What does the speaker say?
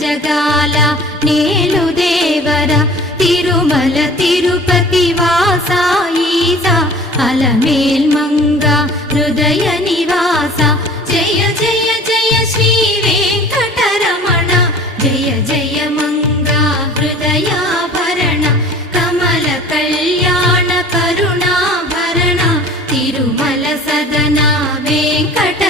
జగాల నేలు దేవర తిరుమల తిరుపతి వాసా ఈసా అలమేల్ మంగ హృదయ నివాస జయ జయ జయ శ్రీ వెంకటరమణ జయ జయ మంగ హృదయాభరణ కమల కళ్యాణ కరుణాభరణ తిరుమల సదన వెంకట